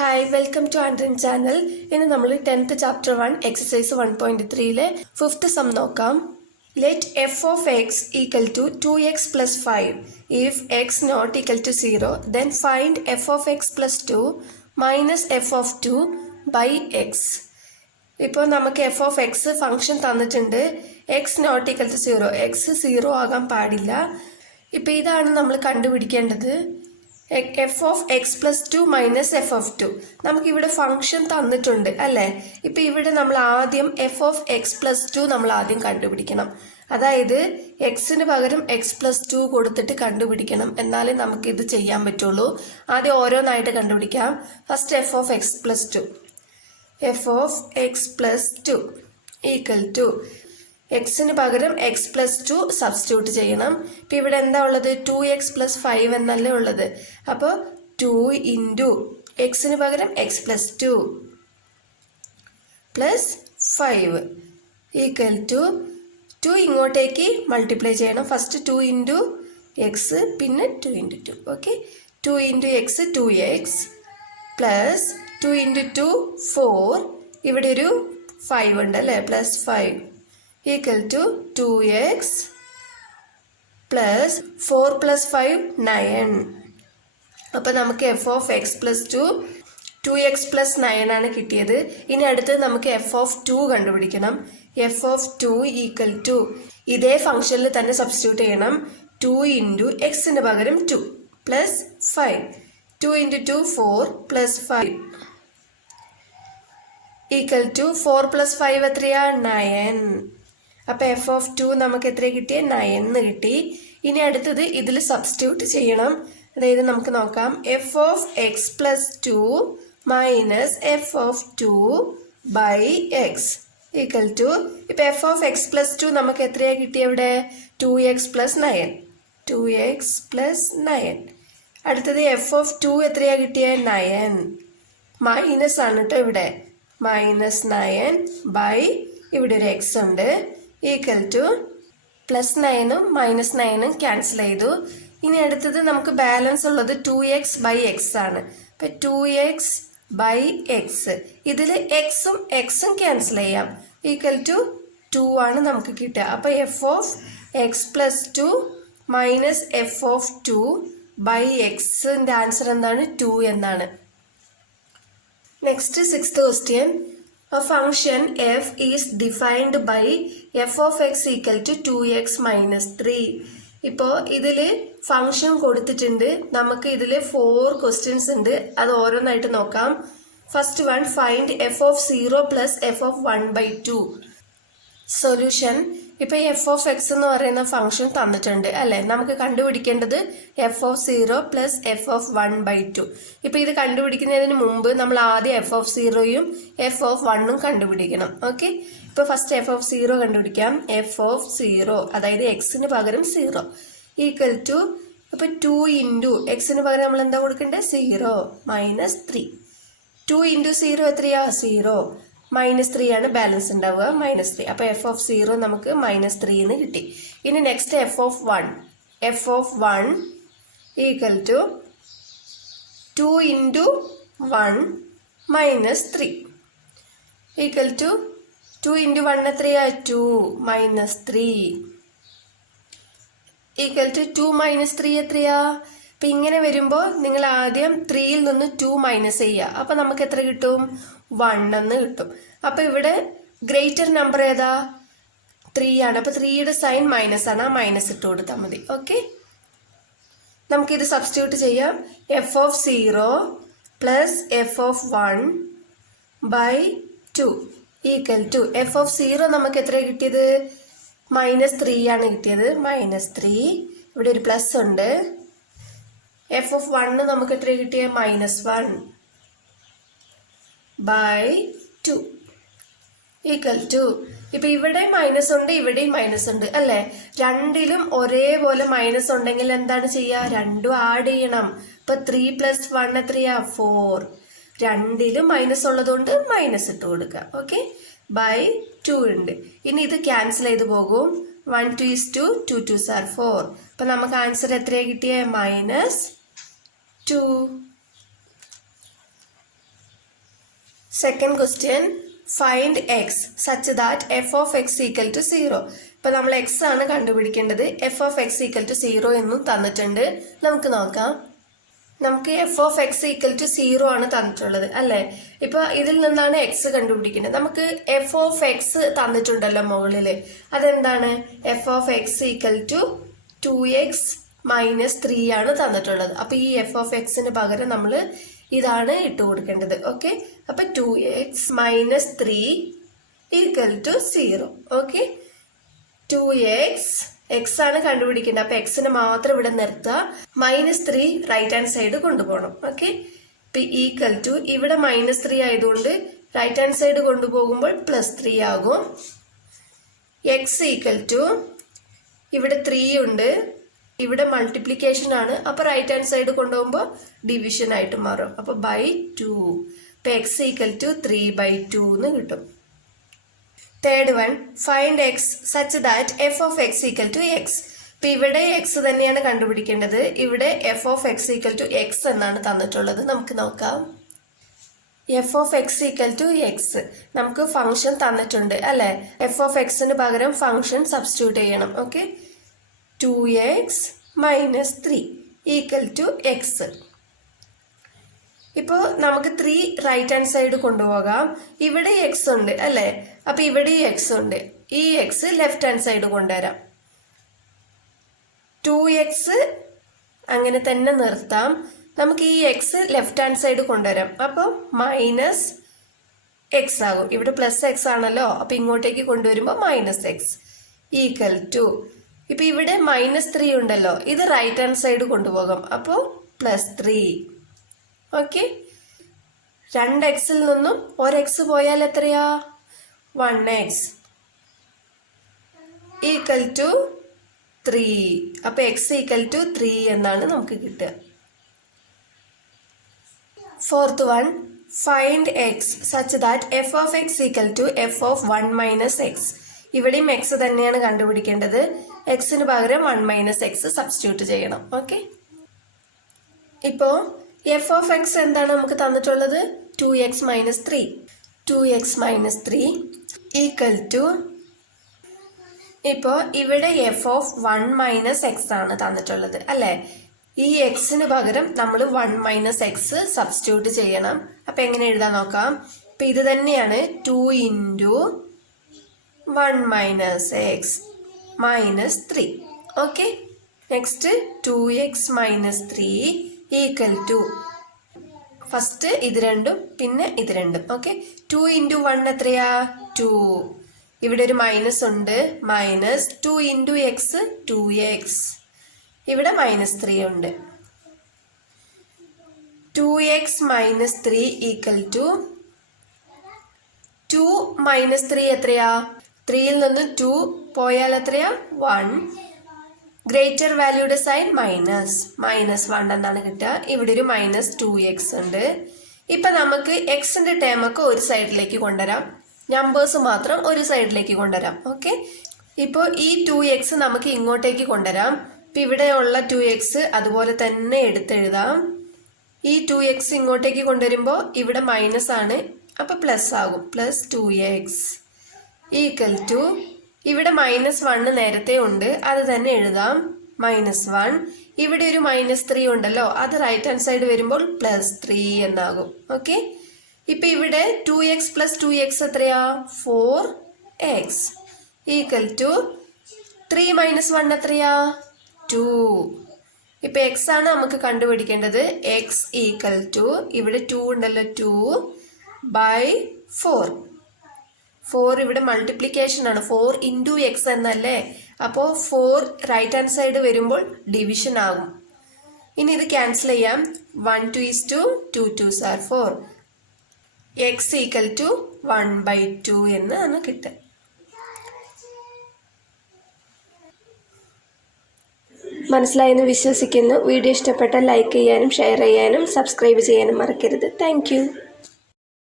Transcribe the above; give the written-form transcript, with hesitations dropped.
Hi, welcome to Andrin channel. ഇന്ന് നമ്മൾ 10th chapter 1 exercise 1.3 5th sum നോക്കാം. Let f of x equal to 2x plus 5. If x not equal to 0, then find f of x plus 2 minus f of 2 by x. ഇപ്പോൾ നമുക്ക് f of x function തന്നിട്ടുണ്ട്. x not equal to 0. x 0 ആകാൻ പാടില്ല. ഇപ്പോൾ ഇതാണ് നമ്മൾ കണ്ടുപിടിക്കേണ്ടത്. F of x plus 2 minus f of 2 നമുക്കിവിടെ ഫംഗ്ഷൻ തന്നിട്ടുണ്ട് അല്ലേ. ഇപ്പം ഇവിടെ നമ്മൾ ആദ്യം എഫ് ഓഫ് എക്സ് പ്ലസ് 2 നമ്മൾ ആദ്യം കണ്ടുപിടിക്കണം. അതായത് എക്സിന് പകരം എക്സ് പ്ലസ് 2 കൊടുത്തിട്ട് കണ്ടുപിടിക്കണം. എന്നാലേ നമുക്കിത് ചെയ്യാൻ പറ്റുള്ളൂ. ആദ്യം ഓരോന്നായിട്ട് കണ്ടുപിടിക്കാം. First f of x plus 2. F of x plus 2 equal to എക്സിന് പകരം എക്സ് പ്ലസ് 2 സബ്സ്റ്റിറ്റ്യൂട്ട് ചെയ്യണം. ഇപ്പം ഇവിടെ എന്താ ഉള്ളത്? 2x പ്ലസ് 5 എന്നല്ലേ ഉള്ളത്. അപ്പോൾ 2 ഇൻറ്റു എക്സിന് പകരം x plus 2 plus 5 equal to 2 ഇങ്ങോട്ടേക്ക് മൾട്ടിപ്ലൈ ചെയ്യണം. ഫസ്റ്റ് 2 ഇൻറ്റു എക്സ് പിന്നെ 2 into 2. Okay, 2 into X 2x plus 2 into 2 4. ഇവിടെ ഒരു 5 ഉണ്ട് അല്ലേ, plus 5 equal to 2x plus 4 plus 5 9. അപ്പോൾ നമുക്ക് f of x plus 2x plus 9 ആണ് കിട്ടിയത്. ഇനി അടുത്ത് നമുക്ക് എഫ് ഓഫ് 2 കണ്ടുപിടിക്കണം. എഫ് ഓഫ് 2 ഈക്വൽ ടു ഇതേ ഫംഗ്ഷനിൽ തന്നെ സബ്സ്റ്റിറ്റ്യൂട്ട് ചെയ്യണം. 2 ഇൻറ്റു എക്സിന് പകരം 2 plus 5. 2 into 2 4 plus 5 equal to 4 plus 5 എത്രയാ? 9. അപ്പോൾ എഫ് ഓഫ് 2 നമുക്ക് എത്ര കിട്ടിയ? 9 കിട്ടി. ഇനി അടുത്തത് ഇതിൽ സബ്സ്റ്റിറ്റ്യൂട്ട് ചെയ്യണം. അതായത് നമുക്ക് നോക്കാം. F of x plus 2 minus f of 2 by x equal to ഇപ്പം എഫ് ഓഫ് എക്സ് പ്ലസ് 2 നമുക്ക് എത്രയാണ് കിട്ടിയ? ഇവിടെ 2x പ്ലസ് 9. 2x plus 9. അടുത്തത് എഫ് ഓഫ് 2 എത്രയാണ് കിട്ടിയ? 9. മൈനസ് ആണ് കേട്ടോ ഇവിടെ. മൈനസ് 9 ബൈ ഇവിടെ ഒരു എക്സ് ഉണ്ട് ഈക്വൽ ടു പ്ലസ് 9ഉം മൈനസ് 9ഉം ക്യാൻസൽ ചെയ്തു. ഇനി അടുത്തത് നമുക്ക് ബാലൻസ് ഉള്ളത് 2x ബൈ എക്സ് ആണ്. അപ്പം 2x ബൈ എക്സ്, ഇതിൽ എക്സും എക്സും ക്യാൻസൽ ചെയ്യാം. ഈക്വൽ ടു 2 ആണ് നമുക്ക് കിട്ടുക. അപ്പോൾ f of x plus 2 minus f of 2 by എക്സിൻ്റെ ആൻസർ എന്താണ്? 2 എന്നാണ്. Next 6th question. A function f is defined by f of x equal to 2x minus 3. ഇപ്പോൾ ഇതിൽ ഫംഗ്ഷൻ കൊടുത്തിട്ടുണ്ട്. നമുക്ക് ഇതിൽ 4 ക്വസ്റ്റ്യൻസ് ഉണ്ട്. അത് ഓരോന്നായിട്ട് നോക്കാം. First one, find F of 0 plus f of 1/2. Solution. ഇപ്പോൾ എഫ് ഓഫ് എക്സ് എന്ന് പറയുന്ന ഫംഗ്ഷൻ തന്നിട്ടുണ്ട് അല്ലേ. നമുക്ക് കണ്ടുപിടിക്കേണ്ടത് f of 0 plus f of 1/2. ഇപ്പോൾ ഇത് കണ്ടുപിടിക്കുന്നതിന് മുമ്പ് നമ്മൾ ആദ്യം എഫ് ഓഫ് 0യും എഫ് ഓഫ് 1ഉം കണ്ടുപിടിക്കണം. ഓക്കെ, ഇപ്പോൾ ഫസ്റ്റ് എഫ് ഓഫ് 0 കണ്ടുപിടിക്കാം. എഫ് ഓഫ് 0 അതായത് എക്സിന് പകരം 0 ഈക്വൽ ടു ഇപ്പോൾ 2 ഇൻറ്റു എക്സിന് പകരം നമ്മൾ എന്താ കൊടുക്കേണ്ടത്? 0 മൈനസ് 3. 2 ഇൻറ്റു 0 എത്രയാ? 0 മൈനസ് 3 ആണ് ബാലൻസ് ഉണ്ടാവുക. മൈനസ് 3. അപ്പോൾ എഫ് ഓഫ് 0 നമുക്ക് മൈനസ് 3 എന്ന് കിട്ടി. ഇനി next f of 1. F of 1 equal to 2 into 1 minus 3 equal to 2 into 1 എത്രയാ? 2 മൈനസ് 3 ഈക്വൽ ടു 2 മൈനസ് 3 എത്രയാ? അപ്പം ഇങ്ങനെ വരുമ്പോൾ നിങ്ങൾ ആദ്യം 3യിൽ നിന്ന് 2 മൈനസ് ചെയ്യുക. അപ്പം നമുക്ക് എത്ര കിട്ടും? 1 എന്ന് കിട്ടും. അപ്പം ഇവിടെ ഗ്രേറ്റർ നമ്പർ ഏതാ? 3 ആണ്. അപ്പം 3യുടെ സൈൻ മൈനസ് ആണ്. ആ മൈനസ് ഇട്ട് കൊടുത്താൽ മതി. ഓക്കെ, നമുക്കിത് സബ്സ്റ്റിറ്റ്യൂട്ട് ചെയ്യാം. F of 0 plus f of 1 by 2 equal to f of 0 നമുക്ക് എത്ര കിട്ടിയത്? മൈനസ് 3 ആണ് കിട്ടിയത്. മൈനസ് 3. ഇവിടെ ഒരു പ്ലസ് ഉണ്ട്. എഫ് ഓഫ് 1 നമുക്ക് എത്ര കിട്ടിയ? മൈനസ് 1 ബൈ 2 ഈക്വൽ ടു ഇപ്പം ഇവിടെ മൈനസ് ഉണ്ട്, ഇവിടെയും മൈനസ് ഉണ്ട് അല്ലേ. രണ്ടിലും ഒരേപോലെ മൈനസ് ഉണ്ടെങ്കിൽ എന്താണ് ചെയ്യുക? രണ്ടും ആഡ് ചെയ്യണം. ഇപ്പം 3 പ്ലസ് 1 എത്രയാ? 4. രണ്ടിലും മൈനസ് ഉള്ളതുകൊണ്ട് മൈനസ് ഇട്ട് കൊടുക്കുക. ഓക്കെ, ബൈ 2 ഉണ്ട്. ഇനി ഇത് ക്യാൻസൽ ചെയ്ത് പോകും. 1 2 is 2, 2 2s are 4. അപ്പം നമുക്ക് ആൻസർ എത്രയാണ് കിട്ടിയത്? -2. Second question find x such that f of x equal to 0. ഇപ്പൊ നമ്മൾ എക്സ് ആണ് കണ്ടുപിടിക്കേണ്ടത്. F of x equal to 0 എന്നും തന്നിട്ടുണ്ട്. നമുക്ക് നോക്കാം. നമുക്ക് f of x equal to 0 ആണ് തന്നിട്ടുള്ളത് അല്ലേ. ഇപ്പൊ ഇതിൽ നിന്നാണ് എക്സ് കണ്ടുപിടിക്കേണ്ടത്. നമുക്ക് എഫ് ഓഫ് എക്സ് തന്നിട്ടുണ്ടല്ലോ മുകളില്. അതെന്താണ്? F of x equal to 2x minus 3 ആണ് തന്നിട്ടുള്ളത്. അപ്പൊ ഈ എഫ് ഓഫ് എക്സിന് പകരം നമ്മൾ ഇതാണ് ഇട്ട് കൊടുക്കേണ്ടത്. ഓക്കെ, അപ്പൊ 2x minus 3 equal to 0. Okay, 2x x ആണ് കണ്ടുപിടിക്കേണ്ടത്. അപ്പൊ എക്സിന് മാത്രം ഇവിടെ നിർത്തുക. -3 റൈറ്റ് ഹാൻഡ് സൈഡ് കൊണ്ടുപോകണം. ഓക്കെ, ഇപ്പൊ ഈക്വൽ ടു ഇവിടെ -3 ആയതുകൊണ്ട് റൈറ്റ് ഹാൻഡ് സൈഡ് കൊണ്ടുപോകുമ്പോൾ +3 ആകും. എക്സ് ഈക്വൽ ടു ഇവിടെ 3 ഉണ്ട്, ഇവിടെ മൾട്ടിപ്ലിക്കേഷൻ ആണ്. അപ്പൊ റൈറ്റ് ഹാൻഡ് സൈഡ് കൊണ്ടുപോകുമ്പോൾ ഡിവിഷൻ ആയിട്ട് മാറും. അപ്പൊ by2. ഇപ്പൊ എക്സ് ഈക്വൽ ടു 3/2 എന്ന് കിട്ടും. Third one find x such that f of x equal to x. ഇപ്പൊ ഇവിടെ എക്സ് തന്നെയാണ് കണ്ടുപിടിക്കേണ്ടത്. ഇവിടെ f of x equal to x എന്നാണ് തന്നിട്ടുള്ളത്. നമുക്ക് നോക്കാം. F of x equal to x, നമുക്ക് ഫംഗ്ഷൻ തന്നിട്ടുണ്ട് അല്ലെ. എഫ് ഓഫ് എക്സിന് പകരം ഫംഗ്ഷൻ സബ്സ്റ്റിറ്റ്യൂട്ട് ചെയ്യണം. Okay, 2x minus 3 equal to x. ഇപ്പോൾ നമുക്ക് 3 റൈറ്റ് ഹാൻഡ് സൈഡ് കൊണ്ടുപോകാം. ഇവിടെ എക്സ് ഉണ്ട് അല്ലേ. അപ്പൊ ഇവിടെ എക്സ് ഉണ്ട്. ഈ എക്സ് ലെഫ്റ്റ് ഹാൻഡ് സൈഡ് കൊണ്ടുവരാം. 2x അങ്ങനെ തന്നെ നിർത്താം. നമുക്ക് ഈ എക്സ് ലെഫ്റ്റ് ഹാൻഡ് സൈഡ് കൊണ്ടുവരാം. അപ്പോൾ മൈനസ് എക്സ് ആകും. ഇവിടെ പ്ലസ് എക്സ് ആണല്ലോ. അപ്പൊ ഇങ്ങോട്ടേക്ക് കൊണ്ടുവരുമ്പോൾ -x ഈക്വൽ ടു, ഇപ്പൊ ഇവിടെ -3 ഉണ്ടല്ലോ, ഇത് റൈറ്റ് ഹാൻഡ് സൈഡ് കൊണ്ടുപോകാം. അപ്പോൾ +3. ഓക്കെ, 2x നിന്നും 1x പോയാൽ എത്രയാ? 1x equal to 3. അപ്പൊ x ഈക്വൽ ടു 3 എന്നാണ് നമുക്ക് കിട്ടുക. Fourth one find x such that f of x equal to f of 1 minus x. ഇവിടെയും എക്സ് തന്നെയാണ് കണ്ടുപിടിക്കേണ്ടത്. എക്സിന് പകരം 1 - x സബ്സ്റ്റിറ്റ്യൂട്ട് ചെയ്യണം. ഓക്കെ, ഇപ്പോ എഫ് ഓഫ് എക്സ് എന്താണ് നമുക്ക് തന്നിട്ടുള്ളത്? 2x minus 3. 2x minus 3 equal to, ഇപ്പോൾ ഇവിടെ എഫ് ഓഫ് 1 മൈനസ് എക്സ് ആണ് തന്നിട്ടുള്ളത് അല്ലേ. ഈ എക്സിന് പകരം നമ്മൾ 1 - x സബ്സ്റ്റിറ്റ്യൂട്ട് ചെയ്യണം. അപ്പൊ എങ്ങനെ എഴുതാൻ നോക്കാം. ഇപ്പൊ ഇത് തന്നെയാണ് 2 × 1 - x minus 3. Okay, next 2x minus 3 equal to, first ഇത് രണ്ടും പിന്നെ ഇത് രണ്ടും. ഓക്കെ, 2 × 1 എത്രയാ? 2. ഇവിടെ ഒരു മൈനസ് ഉണ്ട്. -2 × x 2x. ഇവിടെ -3 ഉണ്ട്. 2x മൈനസ് 3 ഈക്വൽ ടു 2 - 3 എത്രയാ? 3യിൽ നിന്ന് 2 പോയാൽ എത്രയാ? 1. ഗ്രേറ്റർ വാല്യൂയുടെ സൈൻ -1 എന്നാണ് കിട്ടുക. ഇവിടെ ഒരു -2x ഉണ്ട്. ഇപ്പൊ നമുക്ക് എക്സിന്റെ ടേം ഒക്കെ ഒരു സൈഡിലേക്ക് കൊണ്ടുവരാം, നമ്പേഴ്സ് മാത്രം ഒരു സൈഡിലേക്ക് കൊണ്ടുവരാം. ഓക്കെ, ഇപ്പോൾ ഈ 2x നമുക്ക് ഇങ്ങോട്ടേക്ക് കൊണ്ടുവരാം. ഇപ്പൊ ഇവിടെയുള്ള 2x അതുപോലെ തന്നെ എടുത്തെഴുതാം. ഈ 2x ഇങ്ങോട്ടേക്ക് കൊണ്ടുവരുമ്പോൾ ഇവിടെ മൈനസ് ആണ്. അപ്പൊ പ്ലസ് ആകും. +2x ഈക്വൽ ടു, ഇവിടെ -1 നേരത്തെ ഉണ്ട്, അത് തന്നെ എഴുതാം. -1. ഇവിടെ ഒരു -3 ഉണ്ടല്ലോ, അത് റൈറ്റ് ഹാൻഡ് സൈഡ് വരുമ്പോൾ +3 എന്നാകും. ഓക്കെ, ഇപ്പൊ ഇവിടെ 2x + 2x എത്രയാ? 4x ഈക്വൽ ടു 3 - 1 എത്രയാ? 2. ഇപ്പൊ x ആണ് നമുക്ക് കണ്ടുപിടിക്കേണ്ടത്. x ഈക്വൽ ടു, ഇവിടെ 2 ഉണ്ടല്ലോ, 2/4. 4 ഇവിടെ മൾട്ടിപ്ലിക്കേഷൻ ആണ്. 4 × x എന്നല്ലേ. അപ്പോൾ 4 റൈറ്റ് ഹാൻഡ് സൈഡ് വരുമ്പോൾ ഡിവിഷൻ ആകും. ഇനി ഇത് ക്യാൻസൽ ചെയ്യാം. 1 2 is 2, 2 2s are 4. x equal to 1/2 എന്നാണ് കിട്ടുക. മനസ്സിലായെന്ന് വിശ്വസിക്കുന്നു. വീഡിയോ ഇഷ്ടപ്പെട്ടാൽ ലൈക്ക് ചെയ്യാനും ഷെയർ ചെയ്യാനും സബ്സ്ക്രൈബ് ചെയ്യാനും മറക്കരുത്. താങ്ക്